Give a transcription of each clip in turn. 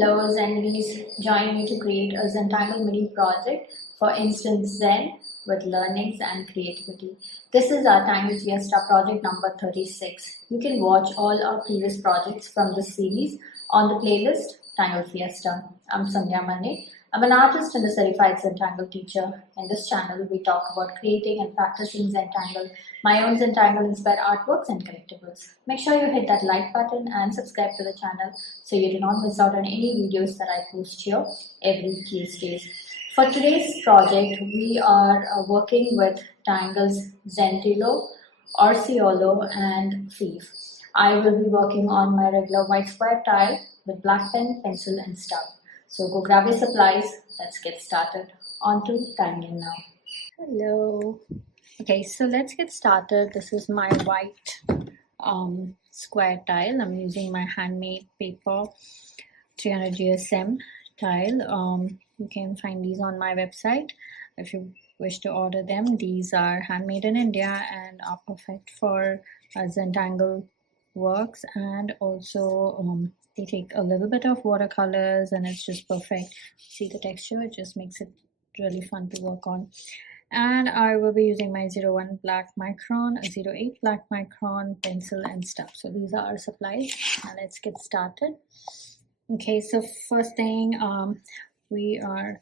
Hello Zenbeez, join me to create a Zentangle Mini Project for Instant Zen with learnings and creativity. This is our Tangle Fiesta project number 36. You can watch all our previous projects from this series on the playlist Tangle Fiesta. I'm SANDHYA MANNE. I'm an artist and a Certified Zentangle Teacher. In this channel, we talk about creating and practicing Zentangle, my own Zentangle inspired artworks and collectibles. Make sure you hit that like button and subscribe to the channel so you do not miss out on any videos that I post here every Tuesdays. For today's project, we are working with Tangles, ZENTILO, ORCIOLO and FIFE. I will be working on my regular white square tile with black pen, pencil and stub. So go grab your supplies. Let's get started. On to Tangle now. Hello. Okay, so let's get started. This is my white square tile. I'm using my handmade paper 300 GSM tile. You can find these on my website if you wish to order them. These are handmade in India and are perfect for Zentangle works, and also they take a little bit of watercolors and it's just perfect. See the texture, it just makes it really fun to work on. And I will be using my 01 black micron, 08 black micron, pencil and stuff. So these are our supplies. Now let's get started. Okay, so first thing, we are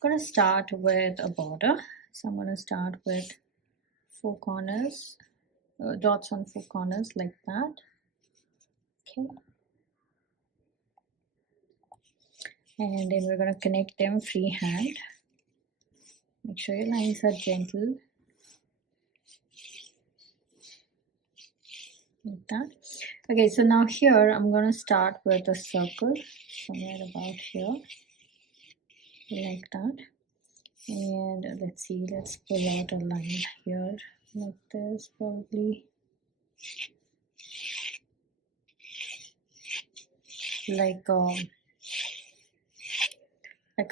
going to start with a border. So I'm going to start with 4 corners, dots on 4 corners like that. Okay. And then we're going to connect them freehand. Make sure your lines are gentle. Like that. Okay, so now here I'm going to start with a circle somewhere about here. Like that. And let's see, let's pull out a line here like this, probably. Like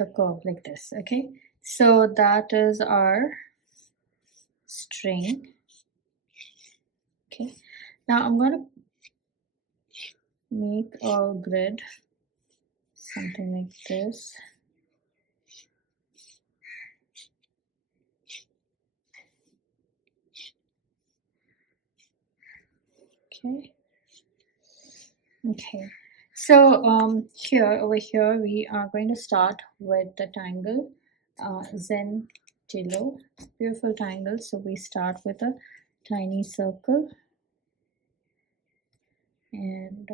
a curve like this. Okay, so that is our string. Okay, now I'm going to make a grid, something like this. Okay, so over here we are going to start with the Tangle ZENTILO, beautiful tangle. So we start with a tiny circle, and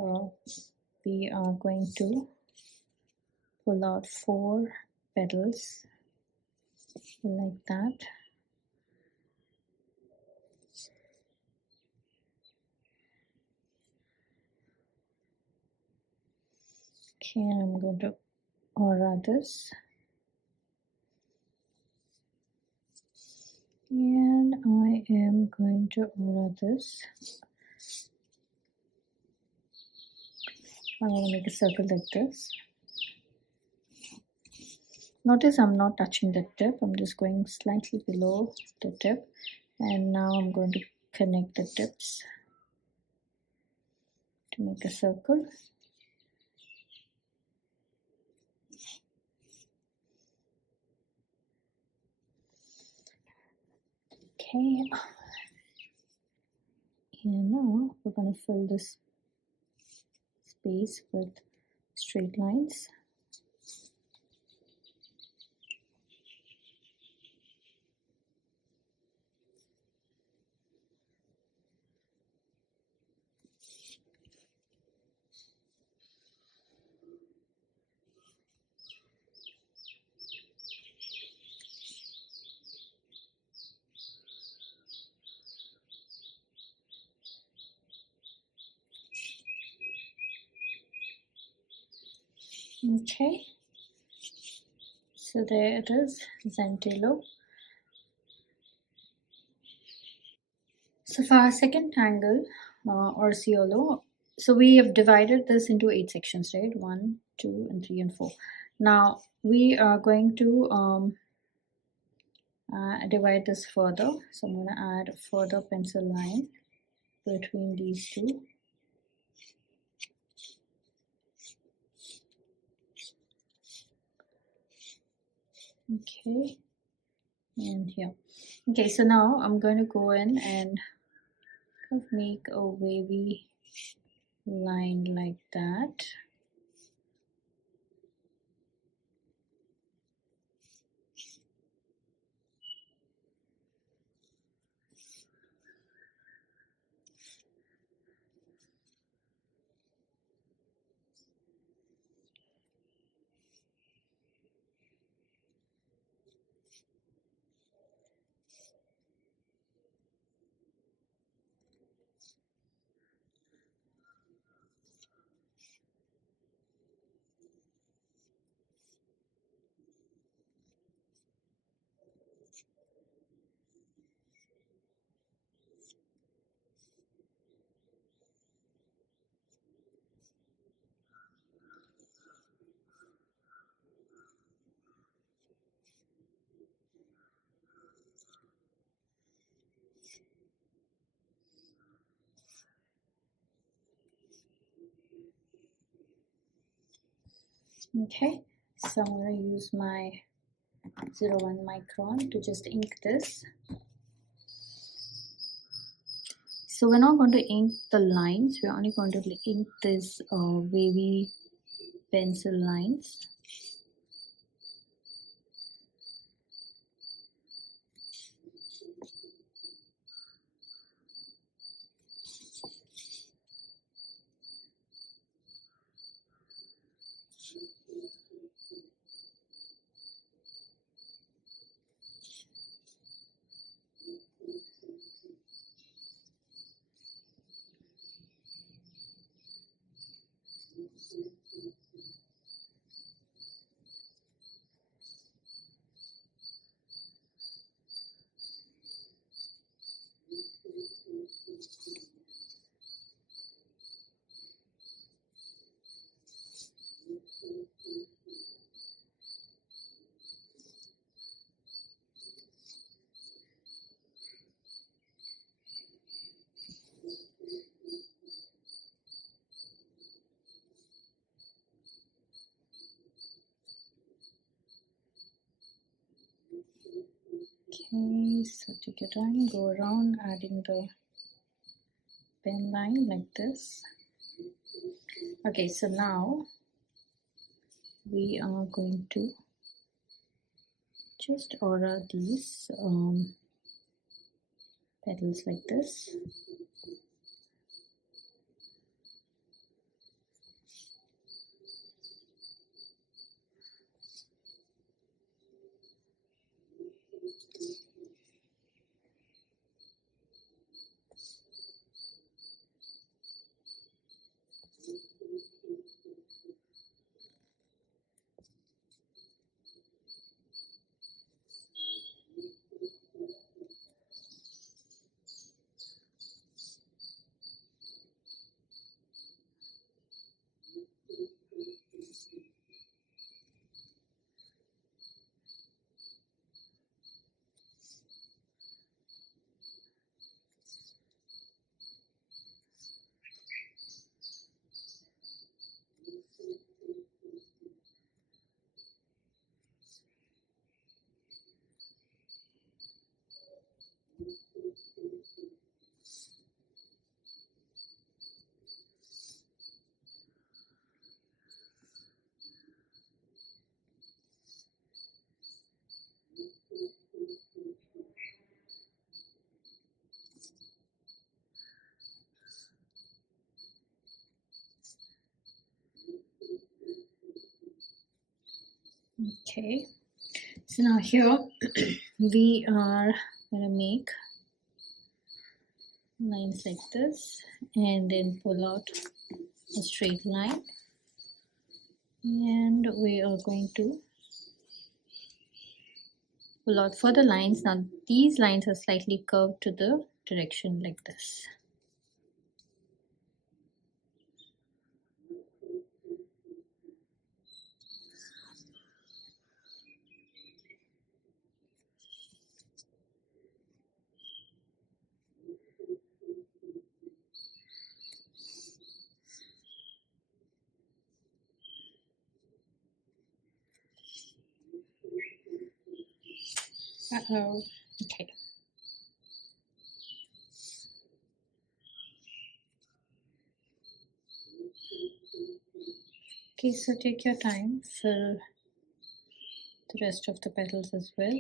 we are going to pull out 4 petals like that. Okay, I'm going to aura this, and I am going to aura this. I'm going to make a circle like this. Notice I'm not touching the tip, I'm just going slightly below the tip, and now I'm going to connect the tips to make a circle. Okay, and now we're going to fill this space with straight lines. Okay, so there it is, ZENTILO. So for our second tangle, ORCIOLO, so we have divided this into 8 sections, right? 1, 2, and 3, and 4. Now we are going to divide this further. So I'm going to add a further pencil line between these two. Okay, and here. Okay, so now I'm going to go in and make a wavy line like that. Okay, so I'm going to use my 01 micron to just ink this. So we're not going to ink the lines, we're only going to ink this wavy pencil lines. Okay, so take your time, go around adding the pen line like this. Okay, so now we are going to just order these petals like this. Okay, so now here we are going to make lines like this and then pull out a straight line, and we are going to pull out further lines. Now these lines are slightly curved to the direction like this. Uh-oh. Okay. Okay, so take your time, fill the rest of the petals as well.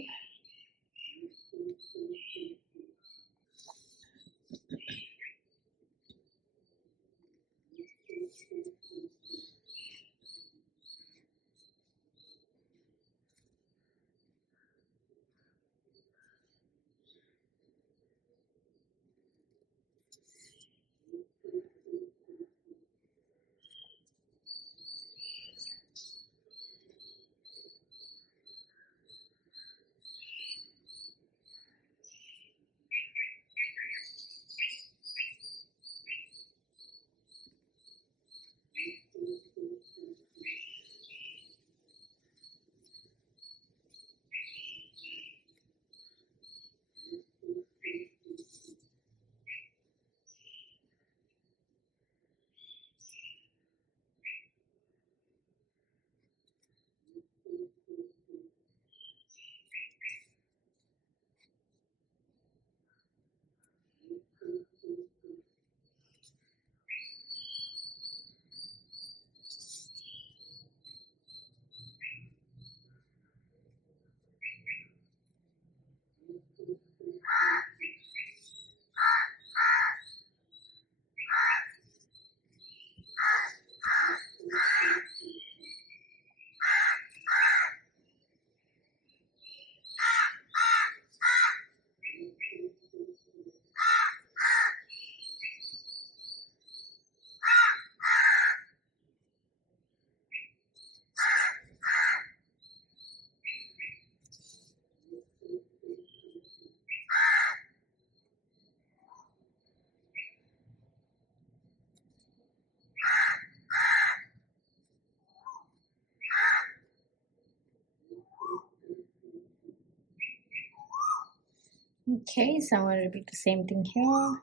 Okay, so I'm going to repeat the same thing here.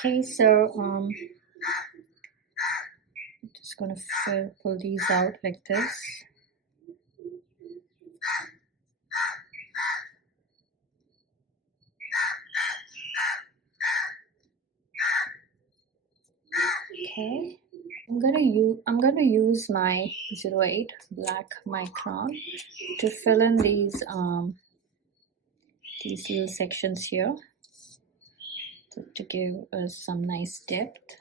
Okay, so I'm just going to pull these out like this. Okay, I'm gonna use my 08 black micron to fill in these little sections here, to give us some nice depth.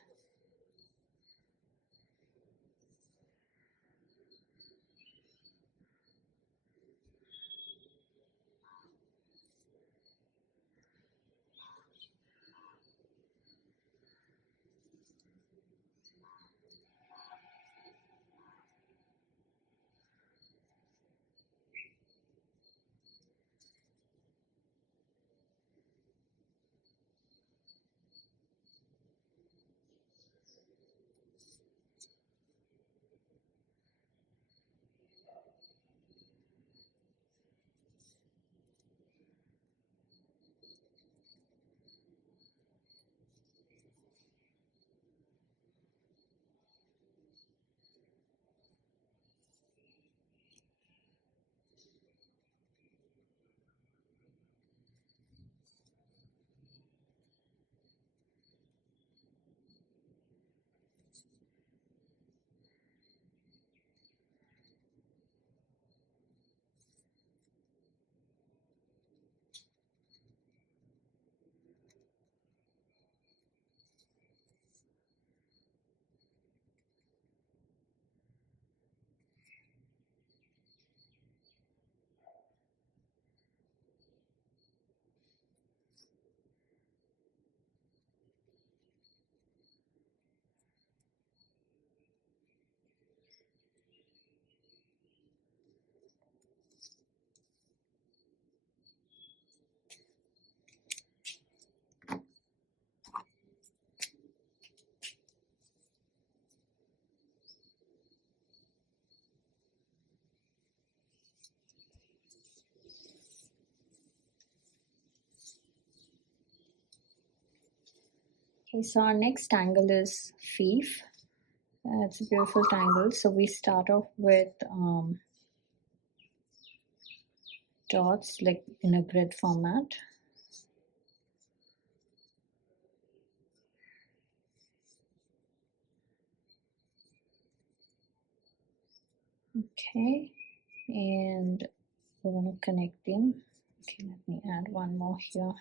Okay, so our next tangle is FIFE. It's a beautiful tangle. So we start off with dots like in a grid format. Okay, and we're going to connect them. Okay, let me add one more here.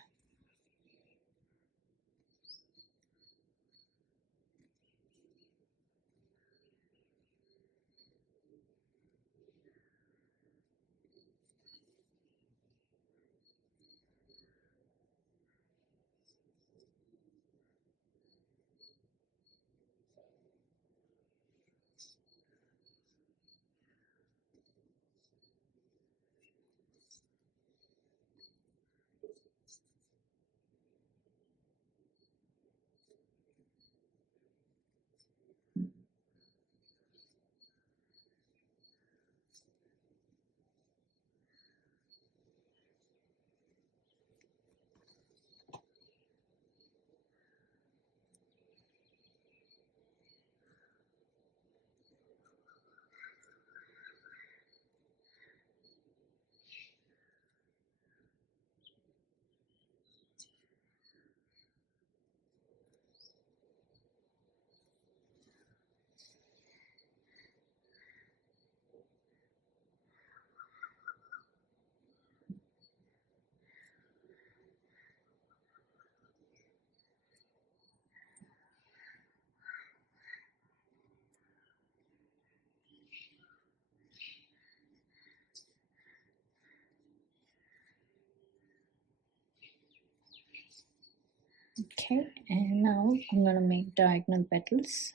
Okay, and now I'm going to make diagonal petals.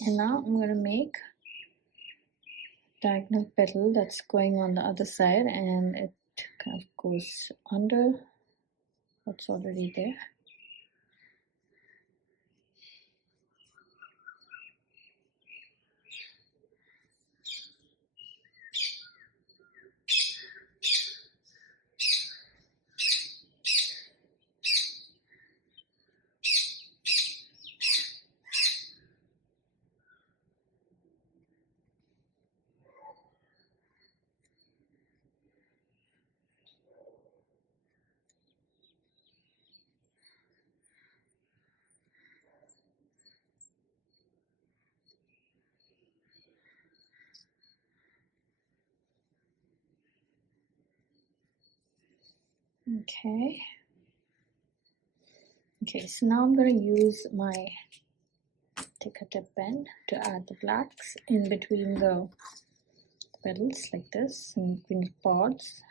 And now I'm going to make diagonal petal that's going on the other side, and it kind of goes under what's already there. Okay. Okay, so now I'm going to use my thicker tip pen to add the blacks in between the petals like this, in between the pods.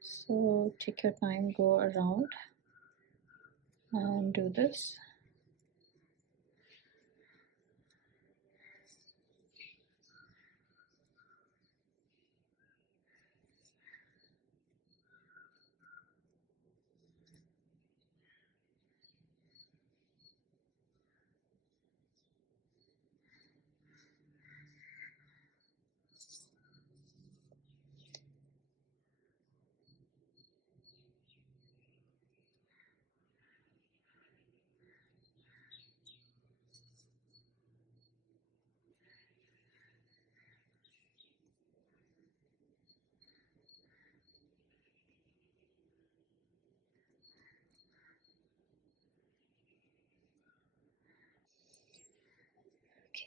So take your time, go around and do this.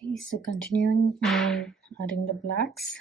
Okay, so continuing on adding the blacks.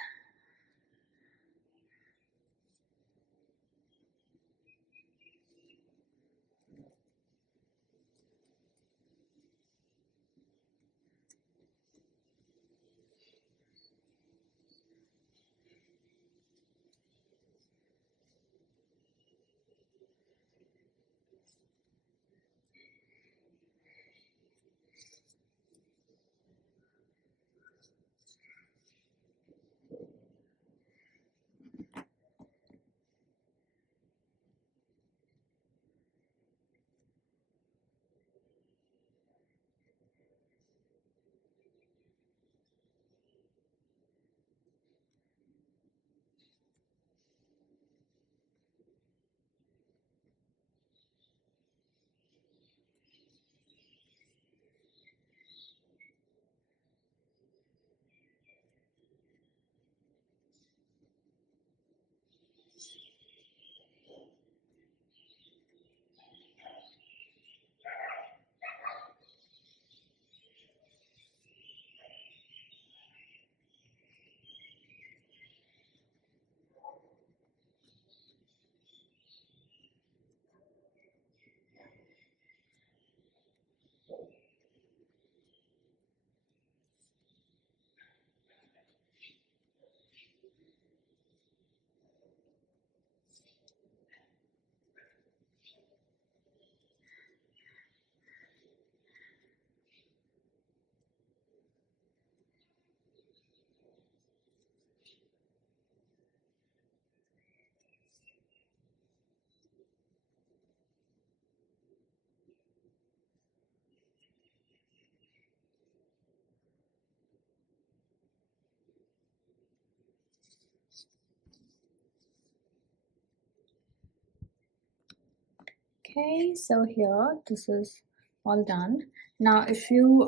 Okay, so here this is all done. Now if you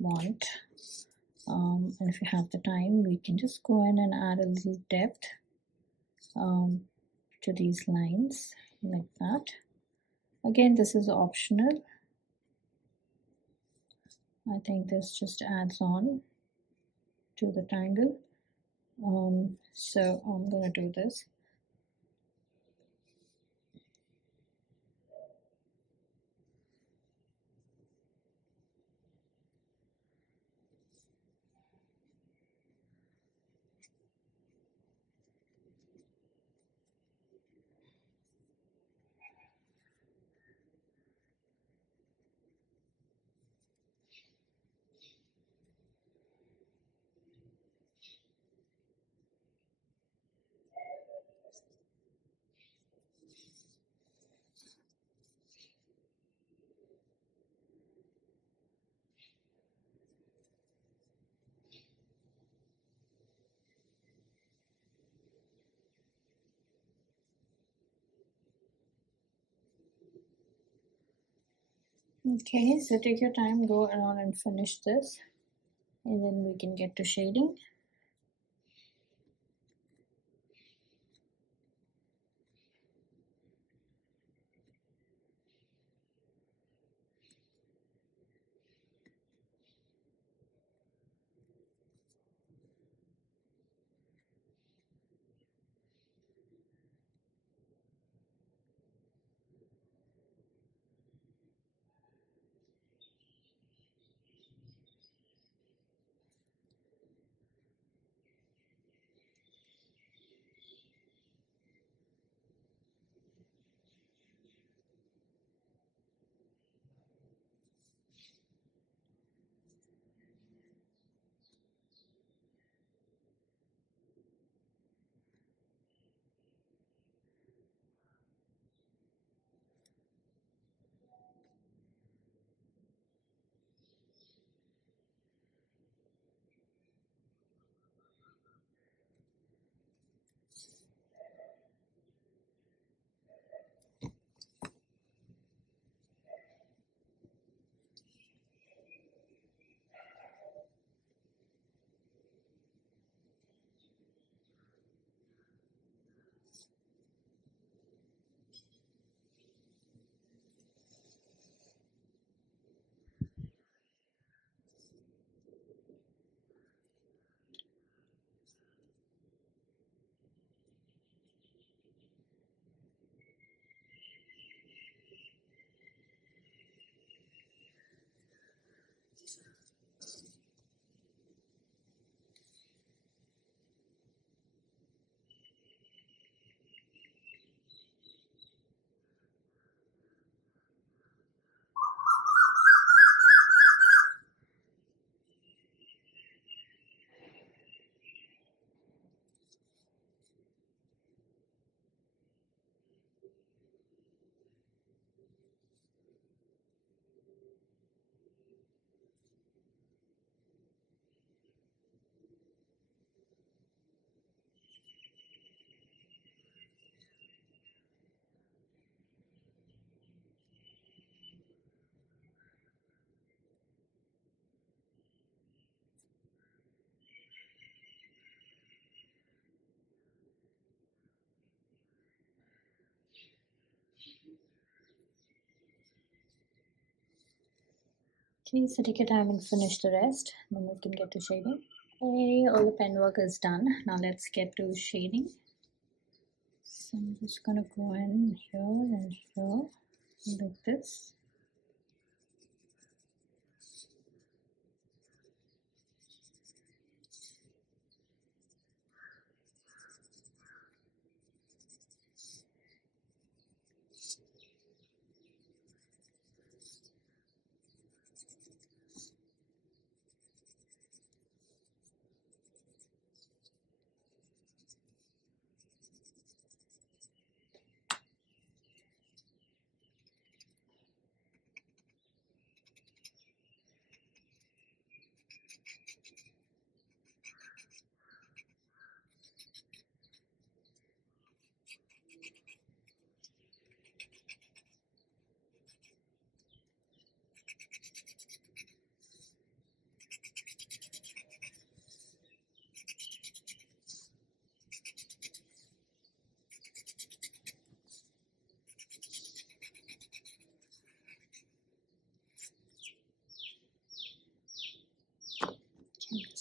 want and if you have the time, we can just go in and add a little depth to these lines like that. Again, this is optional. I think this just adds on to the tangle. So I'm going to do this. Okay, so take your time, go around and finish this, and then we can get to shading. Okay, so take your time and finish the rest, then we can get to shading. Okay, all the pen work is done. Now let's get to shading. So I'm just gonna go in here and here like this.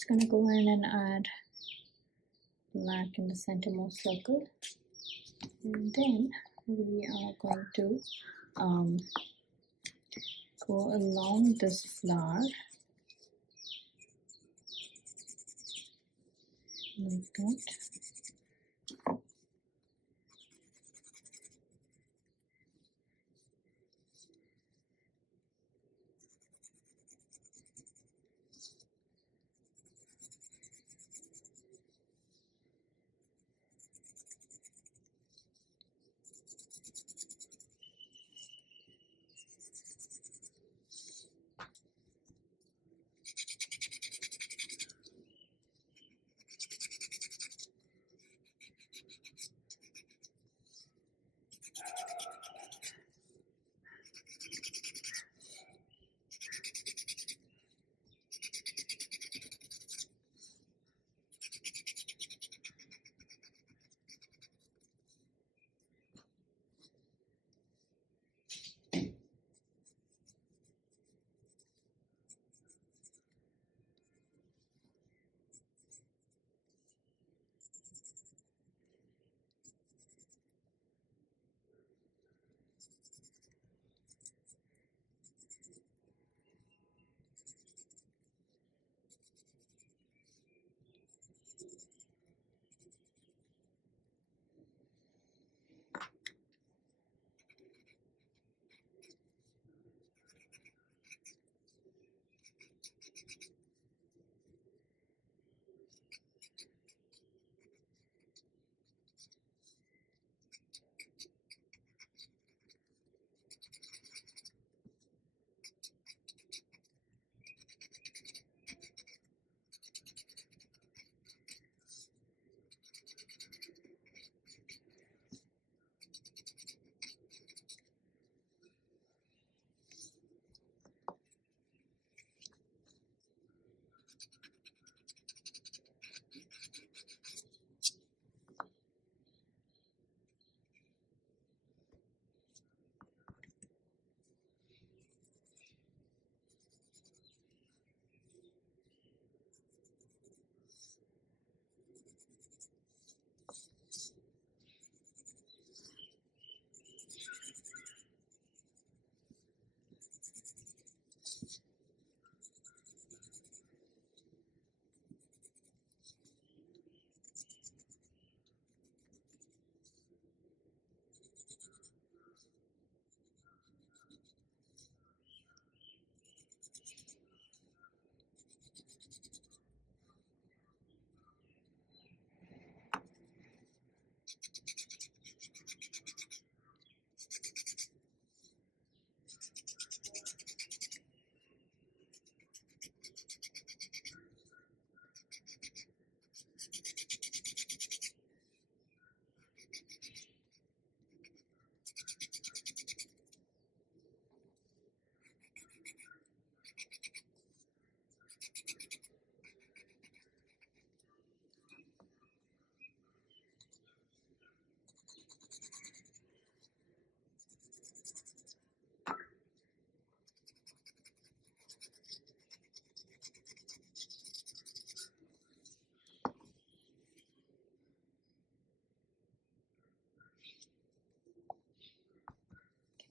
just gonna go in and add black in the centermost circle, and then we are going to go along this flower like that.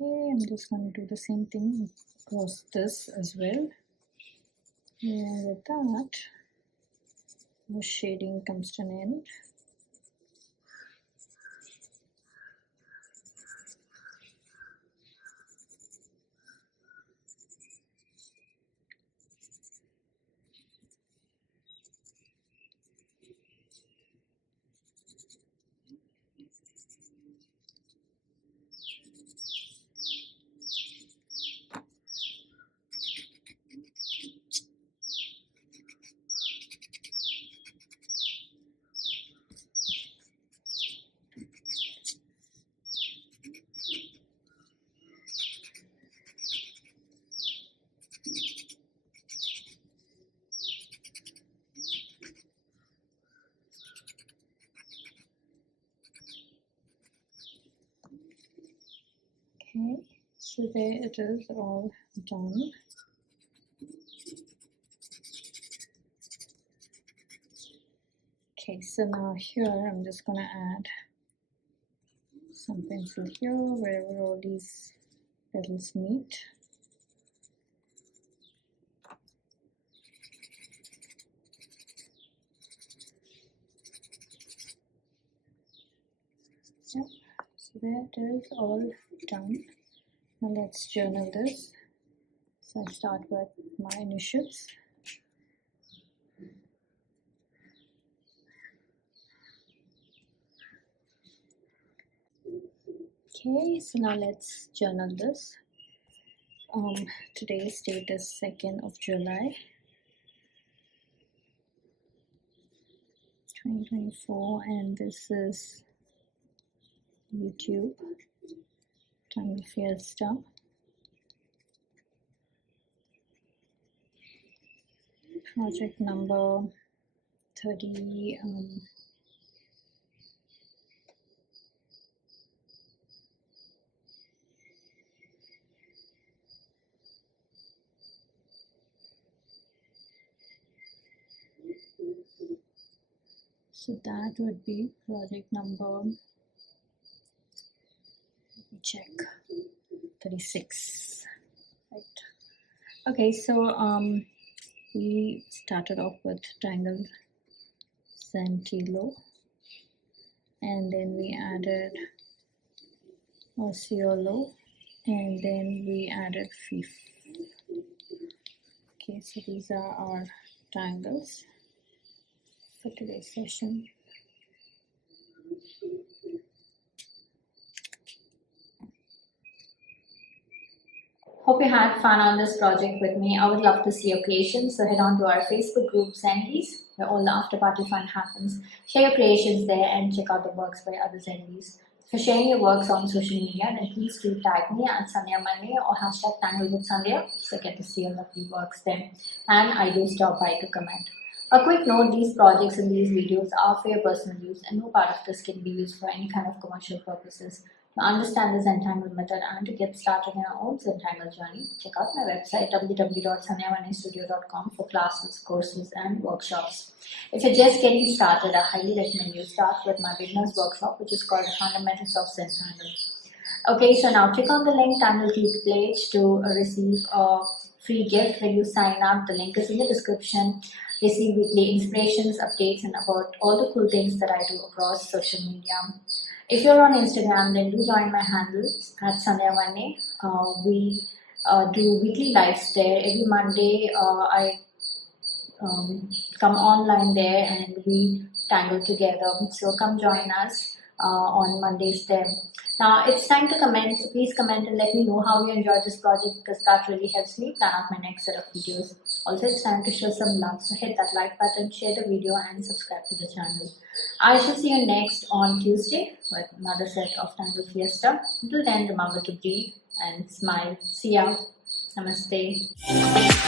Okay, I'm just going to do the same thing across this as well. And with that, the shading comes to an end. Okay, so there it is all done. so now here I'm just gonna add some pencil here wherever all these petals meet. Yep, so that is all done. Now let's journal this. So I start with my initials. Okay, so now let's journal this. Today's date is 2nd of July 2024, and this is YouTube Tangle Fiesta. Project number 30. So that would be project number, let me check, 36, right? Okay, so we started off with Tangle ZENTILO, and then we added ORCIOLO, and then we added FIFE. Okay, so these are our tangles for today's session. Hope you had fun on this project with me. I would love to see your creations, so head on to our Facebook group Zenbeez, where all the after party fun happens. Share your creations there and check out the works by other Zenbeez. For sharing your works on social media, then please do tag me at SANDHYA MANNE or hashtag Tangle with Sandhya, so I get to see your lovely works there. And I do stop by to comment. A quick note, these projects and these videos are for your personal use and no part of this can be used for any kind of commercial purposes. To understand the Zentangle method and to get started in our own Zentangle journey, check out my website www.sandhyamannestudio.com for classes, courses and workshops. If you're just getting started, I highly recommend you start with my beginner's workshop, which is called the Fundamentals of Zentangle. Okay, so now click on the link Tangle page to receive a free gift when you sign up. The link is in the description. Receive weekly inspirations, updates and about all the cool things that I do across social media. If you're on Instagram, then do join my handle at SANDHYA MANNE. We do weekly lives there. Every Monday I come online there and we tangle together. So come join us on Mondays there. Now it's time to comment. So please comment and let me know how you enjoyed this project, because that really helps me plan out my next set of videos. Also, it's time to show some love. So hit that like button, share the video and subscribe to the channel. I shall see you next on Tuesday with another set of Tangle Fiesta. Until then, remember to breathe and smile. See ya. Namaste.